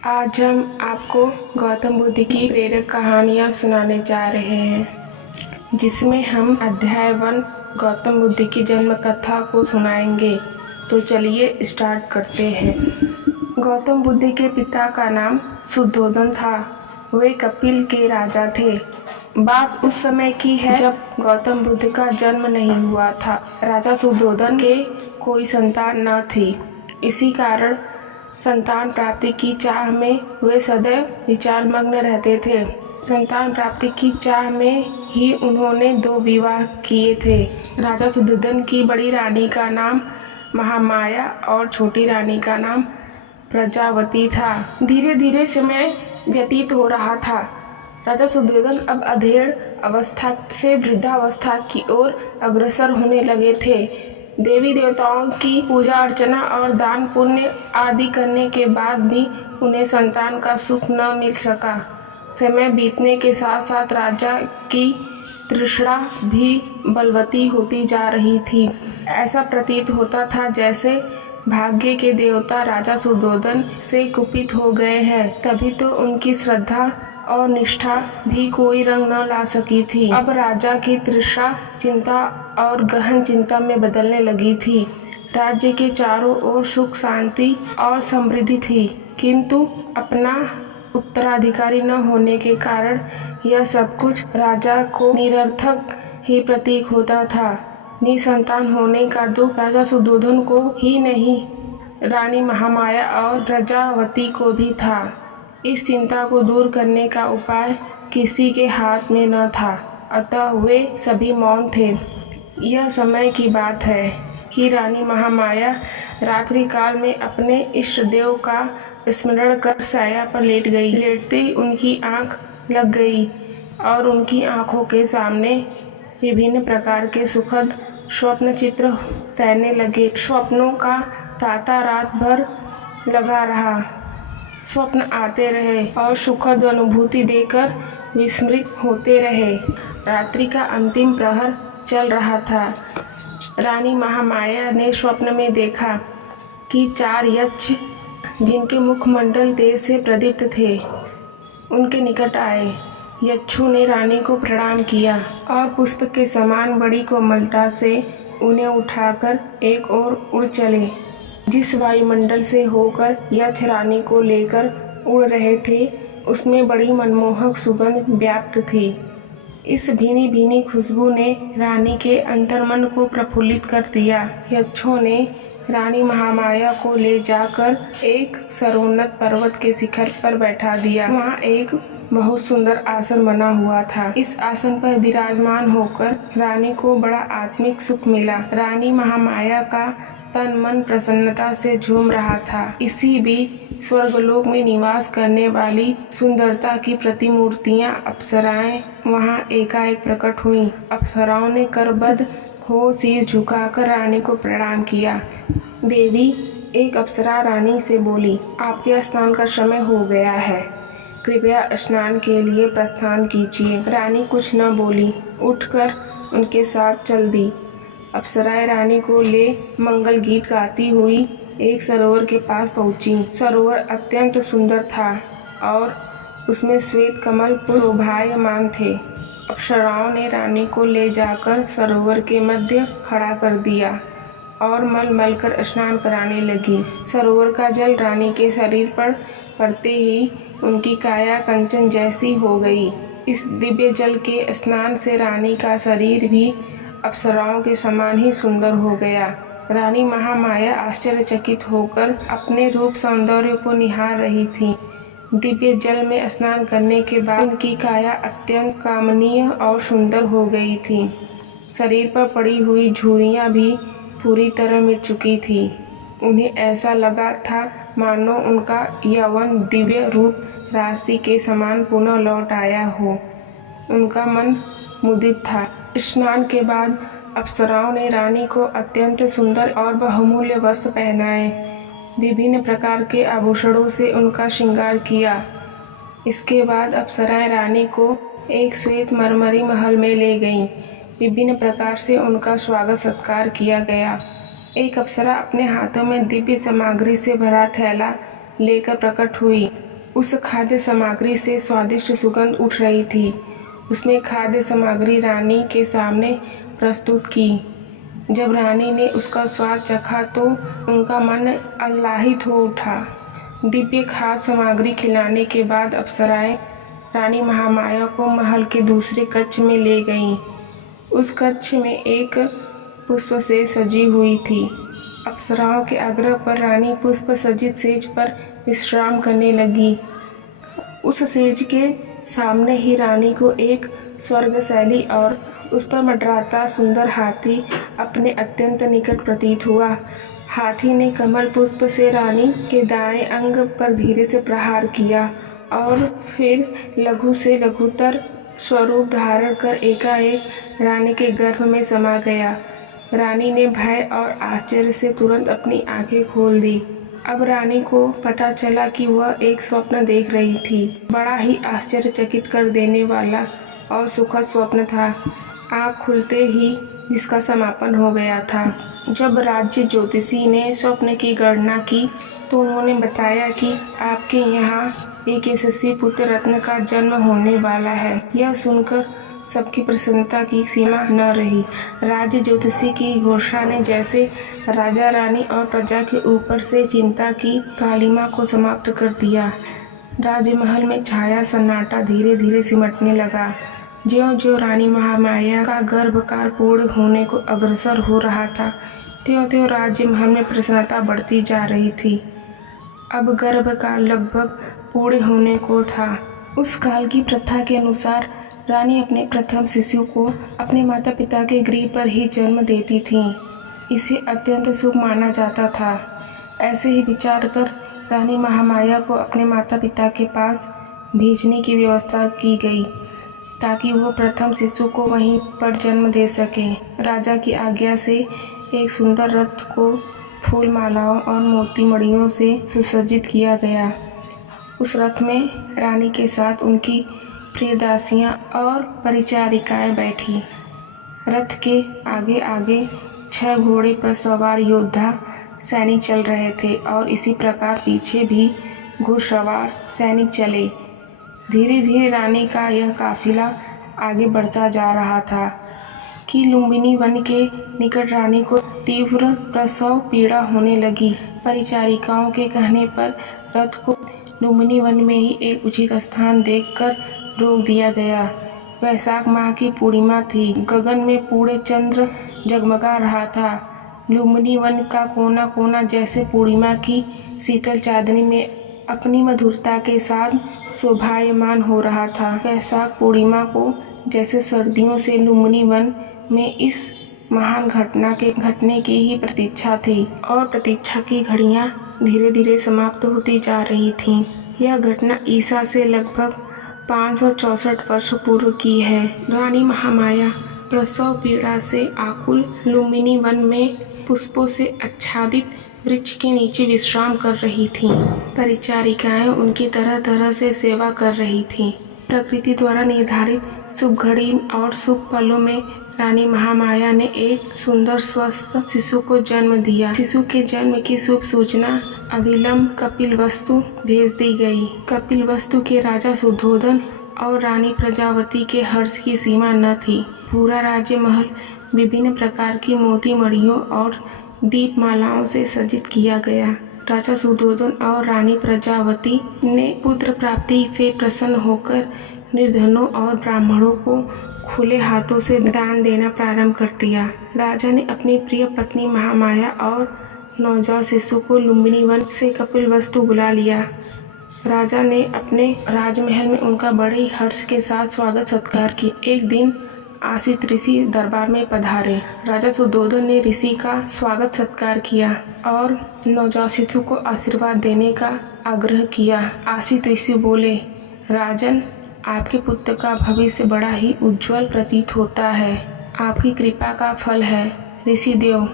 आज हम आपको गौतम बुद्ध की प्रेरक कहानियाँ सुनाने जा रहे हैं, जिसमें हम अध्याय 1 गौतम बुद्ध की जन्म कथा को सुनाएंगे। तो चलिए स्टार्ट करते हैं। गौतम बुद्ध के पिता का नाम शुद्धोधन था। वे कपिल के राजा थे। बात उस समय की है जब गौतम बुद्ध का जन्म नहीं हुआ था। राजा शुद्धोधन के कोई संतान न थी। इसी कारण संतान प्राप्ति की चाह में वे सदैव विचारमग्न रहते थे। संतान प्राप्ति की चाह में ही उन्होंने 2 विवाह किए थे। राजा शुद्धोधन की बड़ी रानी का नाम महामाया और छोटी रानी का नाम प्रजावती था। धीरे धीरे समय व्यतीत हो रहा था। राजा शुद्धोधन अब अधेड़ अवस्था से वृद्धावस्था की ओर अग्रसर होने लगे थे। देवी देवताओं की पूजा अर्चना और दान पुण्य आदि करने के बाद भी उन्हें संतान का सुख न मिल सका। समय बीतने के साथ साथ राजा की तृष्णा भी बलवती होती जा रही थी। ऐसा प्रतीत होता था जैसे भाग्य के देवता राजा शुद्धोधन से कुपित हो गए हैं। तभी तो उनकी श्रद्धा और निष्ठा भी कोई रंग न ला सकी थी। अब राजा की तृष्णा चिंता और गहन चिंता में बदलने लगी थी। राज्य के चारों ओर सुख शांति और समृद्धि थी, किंतु अपना उत्तराधिकारी न होने के कारण यह सब कुछ राजा को निरर्थक ही प्रतीक होता था। निसंतान होने का दुख राजा शुद्धोधन को ही नहीं, रानी महामाया और प्रजावती को भी था। इस चिंता को दूर करने का उपाय किसी के हाथ में न था, अतः वे सभी मौन थे। यह समय की बात है कि रानी महामाया रात्रि काल में अपने इष्ट देव का स्मरण कर शैया पर लेट गई। लेटते ही उनकी आंख लग गई और उनकी आंखों के सामने विभिन्न प्रकार के सुखद स्वप्न चित्र तैरने लगे। स्वप्नों का तांता रात भर लगा रहा। स्वप्न आते रहे और सुखद अनुभूति देकर विस्मृत होते रहे। रात्रि का अंतिम प्रहर चल रहा था। रानी महामाया ने स्वप्न में देखा कि 4 यक्ष, जिनके मुखमंडल तेज से प्रदीप्त थे, उनके निकट आए। यक्षों ने रानी को प्रणाम किया और पुष्प के समान बड़ी कोमलता से उन्हें उठाकर एक ओर उड़ चले। जिस वायुमंडल से होकर यक्ष रानी को लेकर उड़ रहे थे, उसमें बड़ी मनमोहक सुगंध व्याप्त थी। इस भीनी भीनी खुशबू ने रानी के अंतर्मन को प्रफुल्लित कर दिया। यक्षों ने रानी महामाया को ले जाकर एक सर्वोन्नत पर्वत के शिखर पर बैठा दिया। वहाँ एक बहुत सुंदर आसन बना हुआ था। इस आसन पर विराजमान होकर रानी को बड़ा आत्मिक सुख मिला। रानी महामाया का तन मन प्रसन्नता से झूम रहा था। इसी बीच स्वर्गलोक में निवास करने वाली सुंदरता की प्रतिमूर्तियां अप्सराएं वहां एकाएक प्रकट हुईं। अप्सराओं ने करबद्ध हो सिर झुकाकर रानी को प्रणाम किया। देवी, एक अप्सरा रानी से बोली, आपके स्नान का समय हो गया है, कृपया स्नान के लिए प्रस्थान कीजिए। रानी कुछ न बोली, उठकर उनके साथ चल दी। अप्सराएं रानी को ले मंगल गीत गाती हुई एक सरोवर के पास पहुंची। सरोवर अत्यंत सुंदर था और उसमें श्वेत कमल पुष्प शोभायमान थे। अप्सराओं ने रानी को ले जाकर सरोवर के मध्य खड़ा कर दिया और मल मल कर स्नान कराने लगी। सरोवर का जल रानी के शरीर पर पड़ते ही उनकी काया कंचन जैसी हो गई। इस दिव्य जल के स्नान से रानी का शरीर भी अप्सराओं के समान ही सुंदर हो गया। रानी महामाया आश्चर्यचकित होकर अपने रूप सौंदर्य को निहार रही थी। दिव्य जल में स्नान करने के बाद उनकी काया अत्यंत कामनीय और सुंदर हो गई थी। शरीर पर पड़ी हुई झुर्रियां भी पूरी तरह मिट चुकी थी। उन्हें ऐसा लगा था मानो उनका यौवन दिव्य रूप राशि के समान पुनः लौट आया हो। उनका मन मुदित था। स्नान के बाद अप्सराओं ने रानी को अत्यंत सुंदर और बहुमूल्य वस्त्र पहनाए। विभिन्न प्रकार के आभूषणों से उनका श्रृंगार किया। इसके बाद अप्सराएं रानी को एक श्वेत मरमरी महल में ले गईं। विभिन्न प्रकार से उनका स्वागत सत्कार किया गया। एक अप्सरा अपने हाथों में दिव्य सामग्री से भरा थैला लेकर प्रकट हुई। उस खाद्य सामग्री से स्वादिष्ट सुगंध उठ रही थी। उसमें खाद्य सामग्री रानी के सामने प्रस्तुत की। जब रानी ने उसका स्वाद चखा तो उनका मन आह्लादित हो उठा। दिव्य खाद्य सामग्री खिलाने के बाद अप्सराएं रानी महामाया को महल के दूसरे कक्ष में ले गईं। उस कक्ष में एक पुष्प से सजी हुई थी। अप्सराओं के आग्रह पर रानी पुष्प सज्जित सेज पर विश्राम करने लगी। उस सेज के सामने ही रानी को एक स्वर्गशैली और उस पर मंडराता सुंदर हाथी अपने अत्यंत निकट प्रतीत हुआ। हाथी ने कमल पुष्प से रानी के दाएं अंग पर धीरे से प्रहार किया और फिर लघु से लघुतर स्वरूप धारण कर एकाएक रानी के गर्भ में समा गया। रानी ने भय और आश्चर्य से तुरंत अपनी आंखें खोल दी। अब रानी को पता चला कि वह एक स्वप्न देख रही थी। बड़ा ही आश्चर्यचकित कर देने वाला और सुखद स्वप्न था। आँख खुलते ही जिसका समापन हो गया था। जब राज्य ज्योतिषी ने स्वप्न की गणना की तो उन्होंने बताया कि आपके यहाँ एक यशस्वी पुत्र रत्न का जन्म होने वाला है। यह सुनकर सबकी प्रसन्नता की सीमा न रही। राज्य ज्योतिषी की घोषणा ने जैसे राजा रानी और प्रजा के ऊपर से चिंता की कालिमा को समाप्त कर दिया। राजमहल में छाया सन्नाटा धीरे धीरे सिमटने लगा। ज्यों-ज्यों रानी महामाया का गर्भकाल पूर्ण होने को अग्रसर हो रहा था, त्यों-त्यों राजमहल में प्रसन्नता बढ़ती जा रही थी। अब गर्भकाल लगभग पूर्ण होने को था। उस काल की प्रथा के अनुसार रानी अपने प्रथम शिशु को अपने माता पिता के गृह पर ही जन्म देती थीं। इसे अत्यंत शुभ माना जाता था। ऐसे ही विचार कर रानी महामाया को अपने माता पिता के पास भेजने की व्यवस्था की गई ताकि वो प्रथम शिशु को वहीं पर जन्म दे सके। राजा की आज्ञा से एक सुंदर रथ को फूल मालाओं और मोती मणियों से सुसज्जित किया गया। उस रथ में रानी के साथ उनकी प्रियदासियां और परिचारिकाएं बैठी। रथ के आगे आगे 6 घोड़े पर सवार योद्धा सैनिक चल रहे थे और इसी प्रकार पीछे भी घुड़सवार सैनिक चले। धीरे धीरे रानी का यह काफिला आगे बढ़ता जा रहा था कि लुम्बिनी वन के निकट रानी को तीव्र प्रसव पीड़ा होने लगी। परिचारिकाओं के कहने पर रथ को लुम्बिनी वन में ही एक उचित स्थान देखकर रोक दिया गया। वैशाख माह की पूर्णिमा थी। गगन में पूरे चंद्र जगमगा रहा था। लुम्बिनी वन का कोना कोना जैसे पूर्णिमा की शीतल चांदनी में अपनी मधुरता के साथ शोभायमान हो रहा था। वैशाख पूर्णिमा को जैसे सर्दियों से लुम्बिनी वन में इस महान घटना के घटने की ही प्रतीक्षा थी और प्रतीक्षा की घड़ियां धीरे धीरे समाप्त होती जा रही थीं। यह घटना ईसा से लगभग 564 वर्ष पूर्व की है। रानी महामाया प्रसव पीड़ा से आकुल लुम्बिनी वन में पुष्पों से आच्छादित वृक्ष के नीचे विश्राम कर रही थीं। परिचारिकाएं उनकी तरह तरह से सेवा कर रही थीं। प्रकृति द्वारा निर्धारित शुभ घड़ी और शुभ पलों में रानी महामाया ने एक सुंदर स्वस्थ शिशु को जन्म दिया। शिशु के जन्म की शुभ सूचना अविलंब कपिलवस्तु भेज दी गई। कपिलवस्तु के राजा सुधोधन और रानी प्रजावती के हर्ष की सीमा न थी। पूरा राजमहल विभिन्न प्रकार की मोती मणियों और दीपमालाओं से सज्जित किया गया। राजा सुधोधन और रानी प्रजावती ने पुत्र प्राप्ति से प्रसन्न होकर निर्धनों और ब्राह्मणों को खुले हाथों से दान देना प्रारंभ कर दिया। राजा ने अपनी प्रिय पत्नी महामाया और नवजात शिशु को लुम्बिनी वन से कपिलवस्तु बुला लिया। राजा ने अपने राजमहल में उनका बड़े हर्ष के साथ स्वागत सत्कार किया। एक दिन आसित ऋषि दरबार में पधारे। राजा सुधोधन ने ऋषि का स्वागत सत्कार किया और नवजात शिशु को आशीर्वाद देने का आग्रह किया। आसित ऋषि बोले, राजन, आपके पुत्र का भविष्य बड़ा ही उज्जवल प्रतीत होता है। आपकी कृपा का फल है। ऋषि देव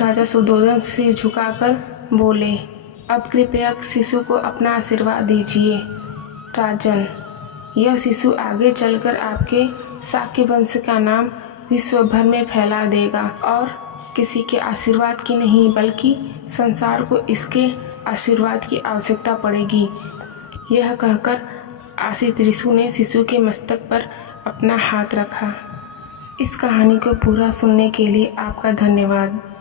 राजा सुधोधन सिर झुकाकर बोले, अब कृपया शिशु को अपना आशीर्वाद दीजिए। राजन, यह शिशु आगे चलकर आपके शाक्य वंश का नाम विश्व भर में फैला देगा और किसी के आशीर्वाद की नहीं बल्कि संसार को इसके आशीर्वाद की आवश्यकता पड़ेगी। यह कहकर आशित ऋषु ने शिशु के मस्तक पर अपना हाथ रखा। इस कहानी को पूरा सुनने के लिए आपका धन्यवाद।